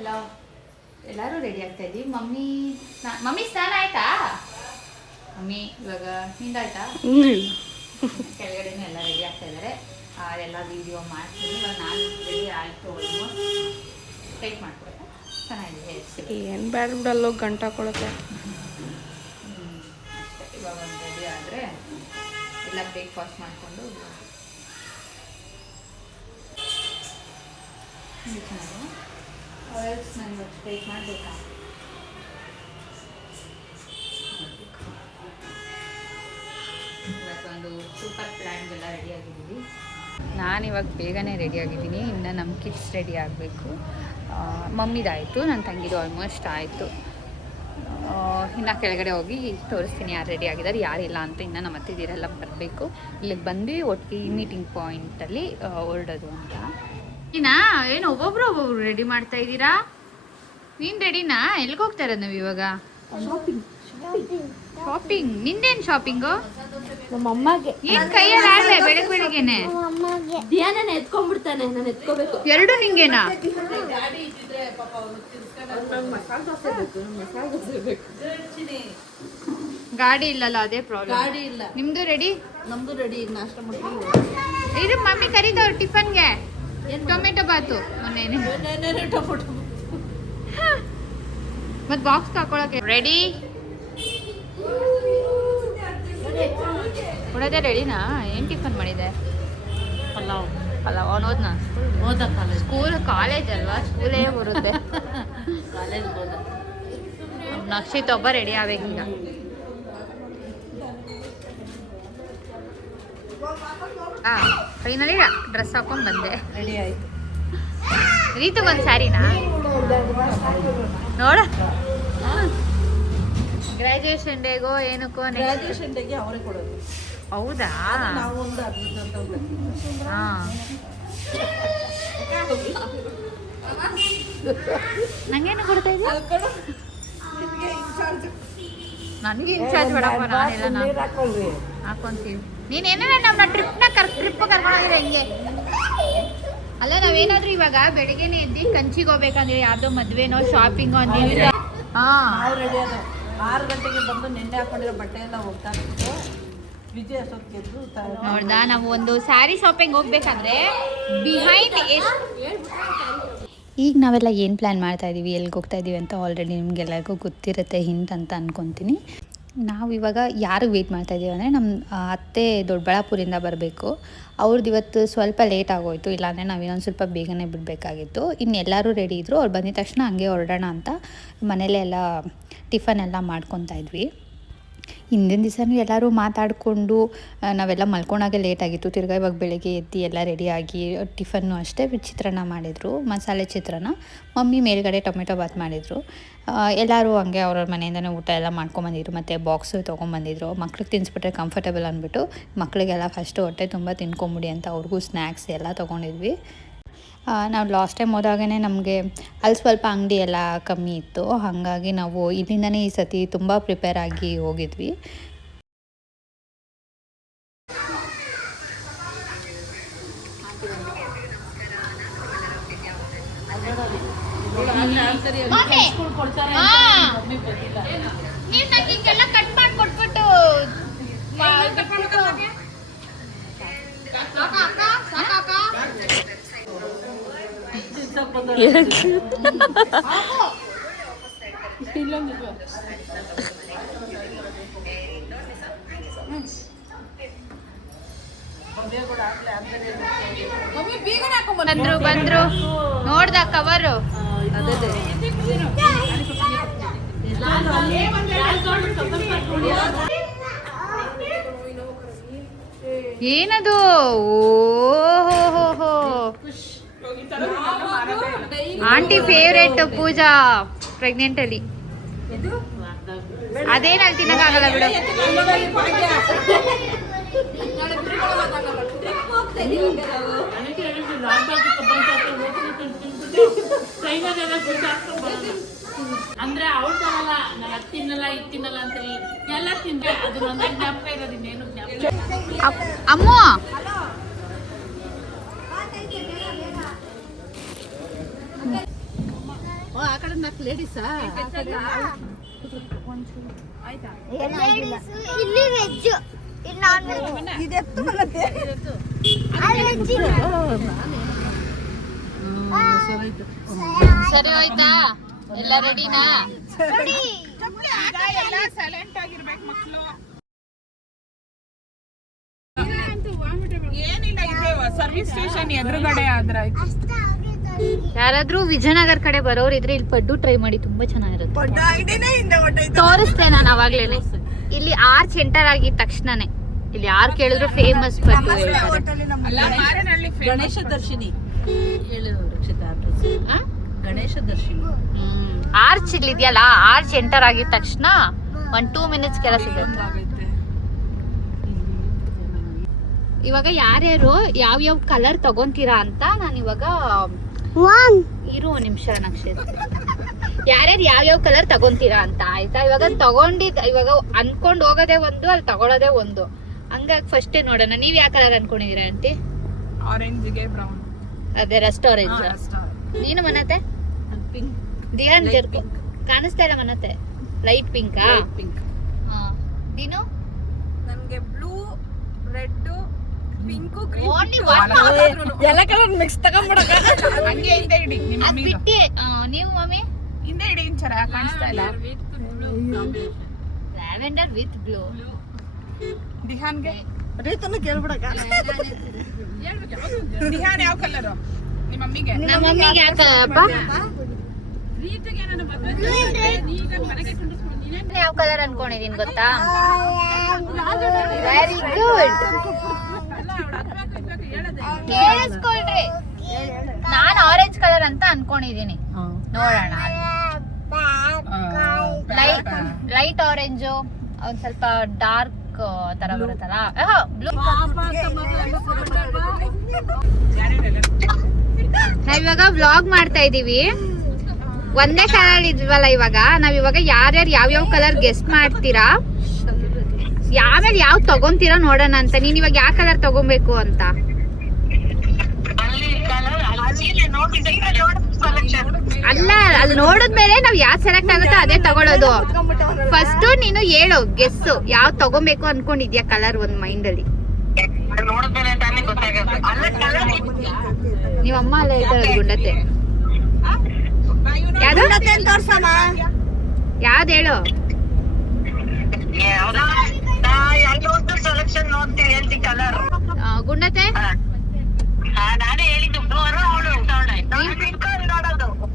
ಎಲ್ಲರೂ ರೆಡಿ ಆಗ್ತಾ ಇದ್ದೀವಿ. ಮಮ್ಮಿ ಸ್ನಾನ ಆಯ್ತಾ? ಮಮ್ಮಿ ಇವಾಗ ನಿಂದಾಯ್ತಾ? ಕೆಳಗಡೆನೂ ಎಲ್ಲ ರೆಡಿ ಆಗ್ತಾ ಇದ್ದಾರೆ. ಎಲ್ಲ ವಿಡಿಯೋ ಮಾಡ್ತೀನಿ. ಇವಾಗ ನಾನು ರೆಡಿ ಆಯಿತು. ಆಲ್ಮೋಸ್ಟ್ ಟೈಟ್ ಮಾಡ್ಕೊಳ್ತಾ ಚೆನ್ನಾಗಿದೆ. ಏನು ಬೇಡ ಬಿಡಲ್ಲೋ ಗಂಟೆ ಕೊಡುತ್ತೆ. ಅಷ್ಟೇ. ಇವಾಗ ಒಂದು ರೆಡಿ ಆದರೆ ಎಲ್ಲ ಬ್ರೇಕ್ಫಾಸ್ಟ್ ಮಾಡಿಕೊಂಡು ಚೆನ್ನಾಗಿ ಆಯಿಲ್ಸ್ ನಾನು ಟೈಟ್ ಮಾಡಬೇಕಾ? ಇವತ್ತೊಂದು ಸೂಪರ್ ಪ್ಲ್ಯಾನ್ಗೆಲ್ಲ ರೆಡಿ ಆಗಿದ್ದೀವಿ. ನಾನಿವಾಗ ಬೇಗನೆ ರೆಡಿ ಆಗಿದ್ದೀನಿ. ಇನ್ನು ನಮ್ಮ ಕಿಡ್ಸ್ ರೆಡಿ ಆಗಬೇಕು. ಮಮ್ಮಿದಾಯಿತು, ನನ್ನ ತಂಗಿದು ಆಲ್ಮೋಸ್ಟ್ ಆಯಿತು. ಇನ್ನು ಕೆಳಗಡೆ ಹೋಗಿ ತೋರಿಸ್ತೀನಿ ಯಾರು ರೆಡಿ ಆಗಿದ್ದಾರೆ ಯಾರಿಲ್ಲ ಅಂತ. ಇನ್ನು ನಮ್ಮ ಅತ್ತಿದಿರೆಲ್ಲ ಬರಬೇಕು. ಇಲ್ಲಿಗೆ ಬಂದು ಒಟ್ಟಿಗೆ ಮೀಟಿಂಗ್ ಪಾಯಿಂಟಲ್ಲಿ ಹೊರಡೋದು ಅಂತ. ಇನ್ನ ಏನು ಒಬ್ಬೊಬ್ರು ರೆಡಿ ಮಾಡ್ತಾ ಇದ್ದೀರಾ? ನೀನು ರೆಡಿನಾ? ಎಲ್ಲಿಗೆ ಹೋಗ್ತಾ ಇರೋದು ನಾವು ಇವಾಗ? ಶಾಪಿಂಗ್. ನಿಂದೇನು ಶಾಪಿಂಗು? ನಮ್ಮ ಅಮ್ಮಗೆ. ಏನು ಕೈಯಲ್ಲಿ ಆಗಲೇ ಬೆಳಗ್ಗೆನೆ ಧ್ಯಾನ ಎತ್ಕೊಂಡ್ಬಿಡ್ತಾನೆ, ನಾನು ಎತ್ಕೋಬೇಕು. ಎರಡು ನಿಂಗೇನಾ? ಗಾಡಿ ಇಲ್ಲಲ್ಲ, ಅದೇ ಪ್ರಾಬ್ಲಮ್. ಗಾಡಿ ಇಲ್ಲ. ನಿಮ್ದು ರೆಡಿ? ನಮ್ದು ರೆಡಿ. ನಾಷ್ಟ ಮಾಡ್ಕೊಂಡು ಇದು ಮಮ್ಮಿ ಕರೀತಾವ್ರು ಟಿಫನ್ಗೆ. ಟೊಮೆಟೊ ಬಾತು ಮೊನ್ನೆ. ಮತ್ತೆ ಬಾಕ್ಸ್ ಹಾಕೊಳಕ್ಕೆ ರೆಡಿ? ಉಡೋದೇ ರೆಡಿನಾ? ಏನು ಟಿಫನ್ ಮಾಡಿದೆ? ಪಲಾವ್. ಅವ್ನು ಓದ್ನಾ? ಓದ ಸ್ಕೂಲ್ ಕಾಲೇಜ್ ಅಲ್ವಾ, ಸ್ಕೂಲೇ ಬರುತ್ತೆ. ಕಾಲೇಜ್ ಹೋದ. ನಕ್ಷಿತ್ ಒಬ್ಬ ರೆಡಿ ಆಗ್ಬೇಕೀಗ. ಫೈನಲಿ ಡ್ರೆಸ್ ಹಾಕೊಂಡು ಬಂದೆ. ರೆಡಿ ಆಯ್ತು. ರೀತುಗೊಂದು ಸ್ಯಾರಿನಾ ನೋಡ? ಗ್ರಾಜುಯೇಷನ್ ಡೇಗೋ ಏನಕ್ಕೋ? ಗ್ರಾಜುಯೇಷನ್ ಡೇಗೆ ಅವರೇ ಕೊಡೋದು. ಹೌದಾ? ನಾವು ಒಂದು ಹಾಂ. ನಂಗೇನು ಕೊಡ್ತಾ ಇದ್ದೀಯ? ನನಗೆ ಇನ್ಚಾರ್ಜ್ ಬೇಡಪ್ಪ, ನಾನೆಲ್ಲ ಹಾಕೊಂತೀವಿ. ನೀನೇನ ನಮ್ಮ ಟ್ರಿಪ್ ಕರ್ಕೊಂಡೋಗಿರ ಹೆಂಗೆ? ಅಲ್ಲ, ನಾವೇನಾದ್ರೂ ಇವಾಗ ಬೆಳಿಗ್ಗೆನೆ ಎದ್ದು ಕಂಚಿಗೆ ಹೋಗ್ಬೇಕಂದ್ರೆ ಯಾರ್ದೋ ಮದ್ವೆನೋ ಶಾಪಿಂಗೋ ಅಂದಿದ್ರೆ ನಾವು ರೆಡಿ ಆದ 6 ಗಂಟೆಗೆ ಬಂದು ನೆನ್ನೆ ಹಾಕೊಂಡಿರೋ ಬಟ್ಟೆ ಎಲ್ಲ ಹೋಗ್ತಾ ಇತ್ತು. ವಿಜಯ ಅಷ್ಟೊತ್ತಿಗೆದ್ದು ನೋಡ್ದಾ, ನಾವು ಒಂದು ಸ್ಯಾರಿ ಶಾಪಿಂಗ್ ಹೋಗ್ಬೇಕಂದ್ರೆ ಬಿಹೈಂಡ್ ಈಗ ನಾವೆಲ್ಲ ಏನು ಪ್ಲ್ಯಾನ್ ಮಾಡ್ತಾ ಇದ್ದೀವಿ, ಎಲ್ಲಿಗೆ ಹೋಗ್ತಾ ಇದ್ದೀವಿ ಅಂತ ಆಲ್ರೆಡಿ ನಿಮಗೆಲ್ಲರಿಗೂ ಗೊತ್ತಿರುತ್ತೆ, ಹಿಂಟ್ ಅಂತ ಅಂದ್ಕೊತೀನಿ. ನಾವು ಇವಾಗ ಯಾರಿಗೆ ವೆಯ್ಟ್ ಮಾಡ್ತಾ ಇದ್ದೀವಿ ಅಂದರೆ ನಮ್ಮ ಅತ್ತೆ ದೊಡ್ಡಬಳ್ಳಾಪುರಿಂದ ಬರಬೇಕು. ಅವ್ರದ್ದು ಇವತ್ತು ಸ್ವಲ್ಪ ಲೇಟ್ ಆಗೋಯಿತು, ಇಲ್ಲಾಂದರೆ ನಾವು ಇನ್ನೊಂದು ಸ್ವಲ್ಪ ಬೇಗನೆ ಬಿಡಬೇಕಾಗಿತ್ತು. ಇನ್ನು ಎಲ್ಲರೂ ರೆಡಿ ಇದ್ದರು. ಅವ್ರು ಬಂದಿದ ತಕ್ಷಣ ಹಂಗೆ ಹೊರಡೋಣ ಅಂತ ಮನೇಲೆ ಎಲ್ಲ ಟಿಫನ್ ಎಲ್ಲ ಮಾಡ್ಕೊತಾ ಇದ್ವಿ. ಹಿಂದಿನ ದಿವಸನೂ ಎಲ್ಲರೂ ಮಾತಾಡಿಕೊಂಡು ನಾವೆಲ್ಲ ಮಲ್ಕೊಂಡಾಗೆ ಲೇಟಾಗಿತ್ತು. ತಿರ್ಗಾ ಇವಾಗ ಬೆಳಗ್ಗೆ ಎದ್ದು ಎಲ್ಲ ರೆಡಿಯಾಗಿ ಟಿಫನ್ನು ಅಷ್ಟೇ ಚಿತ್ರಾನ್ನ ಮಾಡಿದರು, ಮಸಾಲೆ ಚಿತ್ರಾನ್ನ. ಮಮ್ಮಿ ಮೇಲ್ಗಡೆ ಟೊಮೆಟೊ ಬಾತ್ ಮಾಡಿದರು. ಎಲ್ಲರೂ ಹಂಗೆ ಅವ್ರವ್ರ ಮನೆಯಿಂದನೇ ಊಟ ಎಲ್ಲ ಮಾಡ್ಕೊಂಬಂದಿದ್ರು. ಮತ್ತು ಬಾಕ್ಸು ತೊಗೊಂಬಂದಿದ್ರು. ಮಕ್ಳಿಗೆ ತಿನ್ನಿಸ್ಬಿಟ್ರೆ ಕಂಫರ್ಟಬಲ್ ಅಂದ್ಬಿಟ್ಟು ಮಕ್ಕಳಿಗೆಲ್ಲ ಫಸ್ಟು ಹೊಟ್ಟೆ ತುಂಬ ತಿನ್ಕೊಂಬಿಡಿ ಅಂತ ಅವ್ರಿಗೂ ಸ್ನ್ಯಾಕ್ಸ್ ಎಲ್ಲ ತೊಗೊಂಡಿದ್ವಿ. ನಾವು ಲಾಸ್ಟ್ ಟೈಮ್ ಹೋದಾಗೇ ನಮಗೆ ಅಲ್ಲಿ ಸ್ವಲ್ಪ ಅಂಗಡಿ ಎಲ್ಲ ಕಮ್ಮಿ ಇತ್ತು. ಹಾಗಾಗಿ ನಾವು ಇಲ್ಲಿಂದನೇ ಈ ಸತಿ ತುಂಬ ಪ್ರಿಪೇರ್ ಆಗಿ ಹೋಗಿದ್ವಿ. ಬಂದ್ರು ನೋಡ್ದ ಕವರು. ಏನದು? ಓಹೋ, ಆಂಟಿ ಫೇವ್ರೇಟ್ ಪೂಜಾ ಪ್ರೆಗ್ನೆಂಟ್ ಅಲ್ಲಿ. ಅದೇನು ಅಲ್ಲಿ ತಿನ್ನಕ್ಕಾಗಲ್ಲ ಬಿಡು. ಅಂದ್ರೆ ಅವ್ರು ತರಲ್ಲ, ನಾನು ಅದು ತಿನ್ನಲ್ಲ ಇದು ತಿನ್ನಲ್ಲ ಅಂತ ಎಲ್ಲ ತಿಂದ್ರೆ ಅದು ನನ್ನ ಜ್ಞಾಪಕ ಇರೋದು, ಇನ್ನೇನು ಜ್ಞಾಪಕ. ಅಮ್ಮು ಇಲ್ಲಿ ವೆಜ್ ಇಲ್ಲಿ ನಾನ್ ಸರಿ ಹೋಯ್ತಾ? ಎಲ್ಲ ರೆಡಿನಾ? ಸೈಲೆಂಟ್ ಆಗಿರ್ಬೇಕು ಮಕ್ಕಳು. ಏನಿಲ್ಲ, ಇದೆ ಸರ್ವಿಸ್ ಸ್ಟೇಷನ್ ಎದುರುಗಡೆ ಆದ್ರೆ ಯಾರಾದ್ರೂ ವಿಜಯನಗರ ಕಡೆ ಬರೋರು ಇದ್ರೆ ಇಲ್ಲಿ ಪಡ್ಡು ಟ್ರೈ ಮಾಡಿ, ತುಂಬಾ ಚೆನ್ನಾಗಿರುತ್ತೆ. ತೋರಿಸ್ತೆ ನಾನು ಅವಾಗ್ಲೇನೆ. ಇಲ್ಲಿ ಆರ್ಚ್ ಎಂಟರ್ ಆಗಿದ ತಕ್ಷಣನೇ ಇಲ್ಲಿ ಯಾರು ಕೇಳಿದ್ರು ಫೇಮಸ್ ಪಡ್ಡು ಹೇಳ್ತಾರೆ. ಗಣೇಶ ದರ್ಶಿನಿ ಗಣೇಶ ದರ್ಶಿನಿ ಆರ್ಚ್ ಇಲ್ಲಿ ಇದೆಯಲ್ಲ, ಆರ್ಚ್ ಎಂಟರ್ ಆಗಿದ ತಕ್ಷಣ 1-2 ಮಿನಿಟ್ಸ್ ಕೆಲಸ ಸಿಗುತ್ತೆ. ಇವಾಗ ಯಾರ್ಯಾರು ಯಾವ್ಯಾವ ಕಲರ್ ತಗೊಂತೀರಾ ಅಂತ ನಾನು ಇವಾಗ ಇರು ನಿಮಿಷ ನಕ್ಷತ್ರ, ಯಾರ್ಯಾರು ಯಾವ್ಯಾವ ಕಲರ್ ತಗೊಂತೀರಾ ಅಂತ ಆಯ್ತಾ? ಇವಾಗ ಇವಾಗ ಅನ್ಕೊಂಡ್ ಹೋಗೋದೇ ಒಂದು, ಅಲ್ಲಿ ತಗೊಳ್ಳೋದೇ ಒಂದು. ಹಂಗಾಗಿ ಫಸ್ಟೇ ನೋಡೋಣ, ನೀವ್ ಯಾವ ಕಲರ್ ಅನ್ಕೊಂಡಿದೀರಾ ಆಂಟಿ? ಆರೆಂಜ್ಗೆ ಬ್ರೌನ್. ಅದೇ ರಸ್ಟ್ ಆರೆಂಜ್. ನೀನು ಮನತೆ? ಪಿಂಕ್. ದಿಯಾನ್ ಜರ್ಕೊ ಕಾಣಿಸ್ತಾ ಇಲ್ಲ ಮನತೆ. ಲೈಟ್ ಪಿಂಕಾ? ಪಿಂಕ್. ನೀನು? ನನ್ಗೆ ಬ್ಲೂ, ರೆಡ್, ಪಿಂಕ್, ಎಲ್ಲ ಕಲರ್ ಮಿಕ್ಸ್ ತಗೊಂಡ್ಬಿಡಕ ಹಂಗೆ ಹಿಂದೆ ಇಡಿ. ನಿಮ್ಮ ಅದ್ ಬಿಟ್ಟಿ ನೀವು ಮಮ್ಮಿ? ಹಿಂದೆ ಇಡಿ, ಇಂಚರ ಕಾಣಿಸ್ತಾ ಇಲ್ಲ. Lavender with blue. ದಿಹಾನ್ಗೆ ರೀತನು ಕೇಳ್ಬಿಡಕ. ದಿಹಾನ್ ಯಾವ ಕಲರು? ನಿಮ್ಮ ಮಮ್ಮಿಗೆ? ನಮ್ಮ ಮಮ್ಮಿಗೆ ಯಾವ ಕಲರ್ ಅಪ್ಪ? ಯಾವ ಕಲರ್ ಅನ್ಕೊಂಡಿದೀನಿ ಗೊತ್ತಾ? Very good. ಕೇಳಿಸ್ಕೊಳ್ರಿ, ನಾನ್ ಆರೆಂಜ್ ಕಲರ್ ಅಂತ ಅನ್ಕೊಂಡಿದೀನಿ. ನೋಡೋಣ. ಲೈಟ್ ಆರೆಂಜು, ಒಂದ್ ಸ್ವಲ್ಪ ಡಾರ್ಕ್ ತರ ಬರುತ್ತಲ್ಲ, ಬ್ಲೂ. ನಾವಿವಾಗ ವ್ಲಾಗ್ ಮಾಡ್ತಾ ಇದೀವಿ. ಒಂದೇ ಕಲರ್ ಇದ್ವಲ್ಲ, ನಾವಿವಾಗ ಯಾರ್ಯಾರು ಯಾವ್ಯಾವ ಕಲರ್ ಗೆಸ್ಟ್ ಮಾಡ್ತೀರಾ, ಆಮೇಲೆ ಯಾವ ತಗೊಂತೀರಾ ನೋಡೋಣ ಅಂತ. ನೀನ್ ಇವಾಗ ಯಾವ ಕಲರ್ ತಗೊಬೇಕು ಅಂತ? ಅಲ್ಲ, ಅಲ್ಲಿ ನೋಡಿದ್ಮೇಲೆ ನಾವ್ ಯಾವ್ದು ಸೆಲೆಕ್ಟ್ ಆಗುತ್ತೋ ಅದೇ ತಗೊಳ್ಳೋದು. ಫಸ್ಟ್ ನೀನು ಹೇಳು ಗೆಸ್, ಯಾವ್ ತಗೊಬೇಕು ಅನ್ಕೊಂಡಿದ್ಯಾ ಕಲರ್ ಒಂದ್ ಮೈಂಡ್ ಅಲ್ಲಿ. ನೀವ್ ಅಮ್ಮ ಅಲ್ಲ ಹೇಳ್ತಾರದು ಗುಂಡತ್ತೆ. ಯಾವ್ದು ಯಾವ್ದು ಹೇಳು? ಗುಂಡತ್ತೆ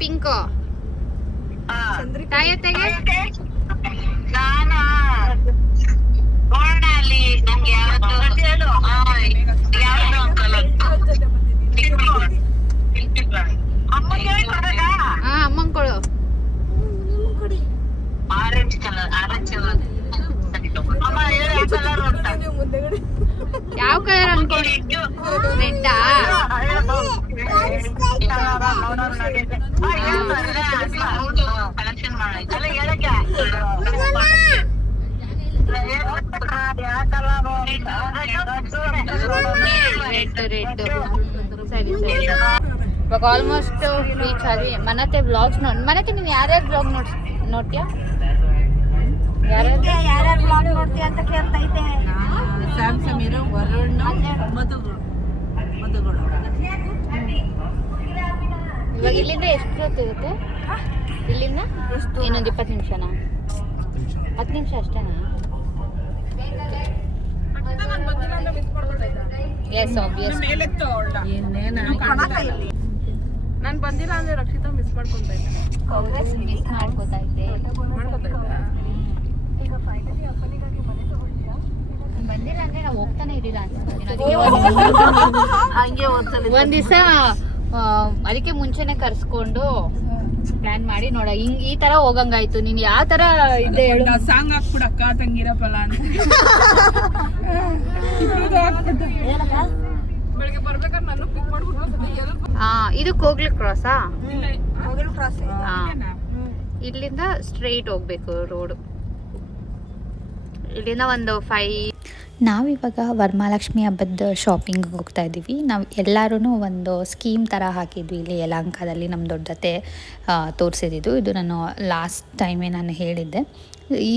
ಪಿಂಕ್. ತಾಯತ್ತೆಗೆ ಅಮ್ಮಂಗ್ ಕೊಡು. Orange colour. ಯಾವ ಕಲರ್ ಅನ್ಕೊಂಡು? ರೆಡ್ಡಾ? ಕಲೆಕ್ಷನ್ ಮಾಡೈತೆ ರೆಡ್. ಸರಿ ಸರಿ, ಇವಾಗ ಆಲ್ಮೋಸ್ಟ್ ರೀಚ್ ಆಗಿ. ಮನತೆ ವ್ಲಾಗ್ಸ್ ಮನತೆ ನೀನು ಯಾರ್ಯಾರು ವ್ಲಾಗ್ ನೋಡ್ತೀಯಾ? ಯಾರ್ಯಾರು ಬ್ಲಾಗ್ ನೋಡ್ತೀಯ ಅಂತ ಕೇಳ್ತೈತೆ. ಸ್ಯಾಮ್ ಸಮೀರ್, ವರುಣ್, ಮಧುಗಳು. ಇವಾಗ ಇಲ್ಲಿಂದ ಎಷ್ಟು ಹೊತ್ತು ಇರುತ್ತೆ? ಇಲ್ಲಿಂದ ಇನ್ನೊಂದು 20 ನಿಮಿಷನಾ? 10 ನಿಮಿಷ ಅಷ್ಟೇನಾ? Yes obvious. ನಾನು ಬಂದಿಲ್ಲ ಅಂದ್ರೆ ರಕ್ಷಿತಾ ಮಿಸ್ ಮಾಡ್ಕೊಂತ ಇದ್ದೆ. ಕಾಂಗ್ರೆಸ್ ಮಿಸ್ ಮಾಡ್ಕೋತಾ ಇದ್ದೆ. ಬಂದಿಲ್ಲ ಅಂದ್ರೆ ನಾವು ಹೋಗ್ತಾನೆ ಇರಲಿಲ್ಲ ಅನ್ಸುತ್ತೆ. ಒಂದ್ ದಿವಸ ಅದಕ್ಕೆ ಮುಂಚೆನೆ ಕರ್ಸ್ಕೊಂಡು ಪ್ಲಾನ್ ಮಾಡಿ ನೋಡ, ಹಿಂಗ್ ಈ ತರ ಹೋಗಂಗಾಯ್ತು. ನೀನ್ ಯಾವ ತರ ಇದೆ ಹೇಳು? ಸಾಂಗ್ ಹಾಕ್ಬಿಡಕ್ಕ ತಂಗಿರಪ್ಪಲ್ಲ ಅಂತ. ಬೆಳಿಗ್ಗೆ ಬರ್ಬೇಕಾದ್ರೆ ನಾನು ಪಿಕ್ ಮಾಡ್ಬಿಟ್ಟು ಇದು ಕೋಗ್ಲಿ ಕ್ರಾಸಾ? ಹೋಗಲ್ ಕ್ರಾಸ್. ಇಲ್ಲಿಂದ ಸ್ಟ್ರೈಟ್ ಹೋಗ್ಬೇಕು ರೋಡು. ಇಲ್ಲಿಂದ ಒಂದು ನಾವಿವಾಗ ವರಮಹಾಲಕ್ಷ್ಮಿ ಹಬ್ಬದ ಶಾಪಿಂಗಿಗೆ ಹೋಗ್ತಾ ಇದ್ದೀವಿ. ನಾವು ಎಲ್ಲರೂ ಒಂದು ಸ್ಕೀಮ್ ಥರ ಹಾಕಿದ್ವಿ ಇಲ್ಲಿ ಯಲಹಂಕದಲ್ಲಿ ನಮ್ಮ ದೊಡ್ಡತೆ ತೋರಿಸಿದ್ದು. ಇದು ನಾನು ಲಾಸ್ಟ್ ಟೈಮೇ ನಾನು ಹೇಳಿದ್ದೆ.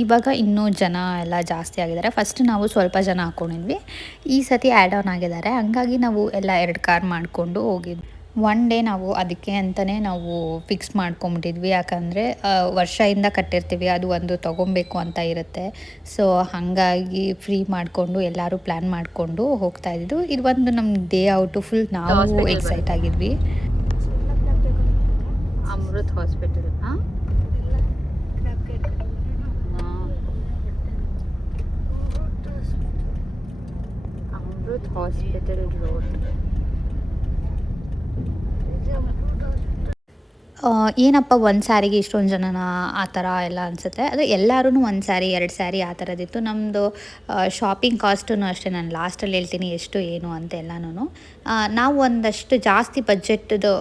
ಇವಾಗ ಇನ್ನೂ ಜನ ಎಲ್ಲ ಜಾಸ್ತಿ ಆಗಿದ್ದಾರೆ. ಫಸ್ಟ್ ನಾವು ಸ್ವಲ್ಪ ಜನ ಹಾಕ್ಕೊಂಡಿದ್ವಿ, ಈ ಸತಿ ಆ್ಯಡ್ ಆನ್ ಆಗಿದ್ದಾರೆ. ಹಂಗಾಗಿ ನಾವು ಎಲ್ಲ 2 ಕಾರ್ ಮಾಡಿಕೊಂಡು ಹೋಗಿದ್ವಿ. ಒನ್ ಡೇ ನಾವು ಅದಕ್ಕೆ ಅಂತಲೇ ನಾವು ಫಿಕ್ಸ್ ಮಾಡ್ಕೊಂಬಿಟ್ಟಿದ್ವಿ. ಯಾಕಂದರೆ ವರ್ಷದಿಂದ ಕಟ್ಟಿರ್ತೀವಿ, ಅದು ಒಂದು ತೊಗೊಬೇಕು ಅಂತ ಇರುತ್ತೆ. ಸೊ ಹಾಗಾಗಿ ಫ್ರೀ ಮಾಡಿಕೊಂಡು ಎಲ್ಲರೂ ಪ್ಲ್ಯಾನ್ ಮಾಡಿಕೊಂಡು ಹೋಗ್ತಾ ಇದ್ದಿದ್ದು. ಇದು ಒಂದು ನಮ್ಮ ಡೇ ಔಟು ಫುಲ್ ನಾವು ಎಕ್ಸೈಟ್ ಆಗಿದ್ವಿ. Amrit hospital. Amrit hospital road. ಏನಪ್ಪ ಒಂದು ಸ್ಯಾರಿಗೆ ಇಷ್ಟೊಂದು ಜನನ ಆ ಥರ ಎಲ್ಲ ಅನಿಸುತ್ತೆ. ಅದು ಎಲ್ಲರೂ 1 ಸ್ಯಾರಿ 2 ಸ್ಯಾರಿ ಆ ಥರದ್ದಿತ್ತು. ನಮ್ಮದು ಶಾಪಿಂಗ್ ಕಾಸ್ಟೂ ಅಷ್ಟೇ, ನಾನು ಲಾಸ್ಟಲ್ಲಿ ಹೇಳ್ತೀನಿ ಎಷ್ಟು ಏನು ಅಂತ ಎಲ್ಲನೂ. ನಾವು ಒಂದಷ್ಟು ಜಾಸ್ತಿ ಬಜೆಟ್ದು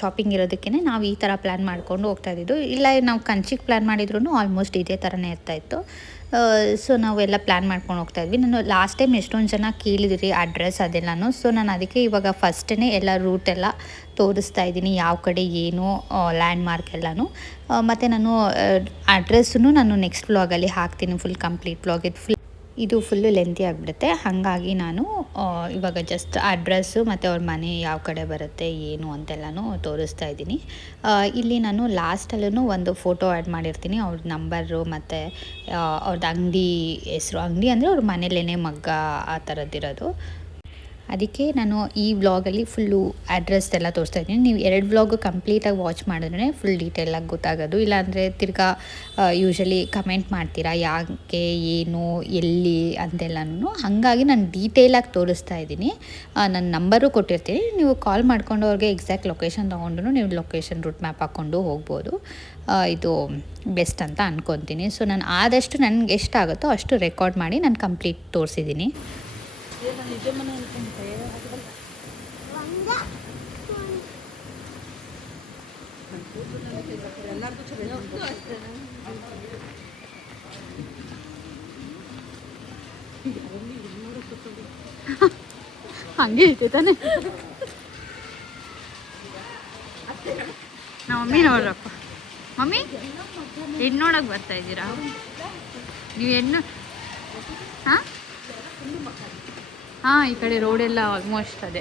ಶಾಪಿಂಗ್ ಇರೋದಕ್ಕೇ ನಾವು ಈ ಥರ ಪ್ಲ್ಯಾನ್ ಮಾಡ್ಕೊಂಡು ಹೋಗ್ತಾ ಇದ್ದಿದ್ದು. ಇಲ್ಲ ನಾವು ಕಂಚಿಗೆ ಪ್ಲ್ಯಾನ್ ಮಾಡಿದ್ರೂ ಆಲ್ಮೋಸ್ಟ್ ಇದೇ ಥರನೇ ಇರ್ತಾಯಿತ್ತು. ಸೊ ನಾವೆಲ್ಲ ಪ್ಲ್ಯಾನ್ ಮಾಡ್ಕೊಂಡು ಹೋಗ್ತಾ ಇದ್ವಿ. ನಾನು ಲಾಸ್ಟ್ ಟೈಮ್ ಎಷ್ಟೊಂದು ಜನ ಕೇಳಿದ್ರಿ ಅಡ್ರೆಸ್ ಅದೆಲ್ಲನೂ. ಸೊ ನಾನು ಅದಕ್ಕೆ ಇವಾಗ ಫಸ್ಟೇ ಎಲ್ಲ ರೂಟೆಲ್ಲ ತೋರಿಸ್ತಾ ಇದ್ದೀನಿ, ಯಾವ ಕಡೆ ಏನು ಲ್ಯಾಂಡ್ ಮಾರ್ಕ್ ಎಲ್ಲನೂ. ಮತ್ತು ನಾನು ಅಡ್ರೆಸ್ಸನ್ನು ನಾನು ನೆಕ್ಸ್ಟ್ ವ್ಲಾಗಲ್ಲಿ ಹಾಕ್ತೀನಿ, ಫುಲ್ ಕಂಪ್ಲೀಟ್ ವ್ಲಾಗ್. ಇದು ಫುಲ್ಲು ಲೆಂತಿ ಆಗಿಬಿಡುತ್ತೆ. ಹಾಗಾಗಿ ನಾನು ಇವಾಗ ಜಸ್ಟ್ ಅಡ್ರೆಸ್ಸು ಮತ್ತು ಅವ್ರ ಮನೆ ಯಾವ ಕಡೆ ಬರುತ್ತೆ ಏನು ಅಂತೆಲ್ಲನೂ ತೋರಿಸ್ತಾ ಇದ್ದೀನಿ. ಇಲ್ಲಿ ನಾನು ಲಾಸ್ಟಲ್ಲೂ ಒಂದು ಫೋಟೋ ಆ್ಯಡ್ ಮಾಡಿರ್ತೀನಿ, ಅವ್ರ ನಂಬರು ಮತ್ತು ಅವ್ರದ್ದು ಅಂಗಡಿ ಹೆಸರು. ಅಂಗಡಿ ಅಂದರೆ ಅವ್ರ ಮನೇಲೇ ಮಗ್ಗ ಆ ಥರದ್ದಿರೋದು. ಅದಕ್ಕೆ ನಾನು ಈ ವ್ಲಾಗಲ್ಲಿ ಫುಲ್ಲು ಅಡ್ರೆಸ್ ಎಲ್ಲ ತೋರಿಸ್ತಾ ಇದ್ದೀನಿ. ನೀವು 2 ವ್ಲಾಗು ಕಂಪ್ಲೀಟಾಗಿ ವಾಚ್ ಮಾಡಿದ್ರೆ ಫುಲ್ ಡೀಟೇಲಾಗಿ ಗೊತ್ತಾಗೋದು. ಇಲ್ಲಾಂದರೆ ತಿರ್ಗಾ ಯೂಶಲಿ ಕಮೆಂಟ್ ಮಾಡ್ತೀರಾ ಯಾಕೆ ಏನು ಎಲ್ಲಿ ಅಂತೆಲ್ಲನೂ. ಹಾಗಾಗಿ ನಾನು ಡೀಟೇಲಾಗಿ ತೋರಿಸ್ತಾ ಇದ್ದೀನಿ. ನನ್ನ ನಂಬರು ಕೊಟ್ಟಿರ್ತೀನಿ, ನೀವು ಕಾಲ್ ಮಾಡ್ಕೊಂಡು ಅವ್ರಿಗೆ ಎಕ್ಸಾಕ್ಟ್ ಲೊಕೇಶನ್ ತೊಗೊಂಡು ನೀವು ಲೊಕೇಶನ್ ರೂಟ್ ಮ್ಯಾಪ್ ಹಾಕ್ಕೊಂಡು ಹೋಗ್ಬೋದು. ಇದು ಬೆಸ್ಟ್ ಅಂತ ಅಂದ್ಕೊತೀನಿ. ಸೊ ನಾನು ಆದಷ್ಟು ನನಗೆ ಎಷ್ಟಾಗುತ್ತೋ ಅಷ್ಟು ರೆಕಾರ್ಡ್ ಮಾಡಿ ನಾನು ಕಂಪ್ಲೀಟ್ ತೋರಿಸಿದ್ದೀನಿ. ಹಂಗೆ ಐತೆ ತಾನೆ. ನಮ್ಮ ಮಮ್ಮಿ ನೋಡ್ರಪ್ಪ. ಮಮ್ಮಿ ಹೆಣ್ಣು ನೋಡಕ್ಕೆ ಬರ್ತಾ ಇದ್ದೀರಾ ನೀವು? ಹೆಣ್ಣು ಹಾಂ ಈ ಕಡೆ ರೋಡೆಲ್ಲ ಆಲ್ಮೋಸ್ಟ್ ಅದೇ.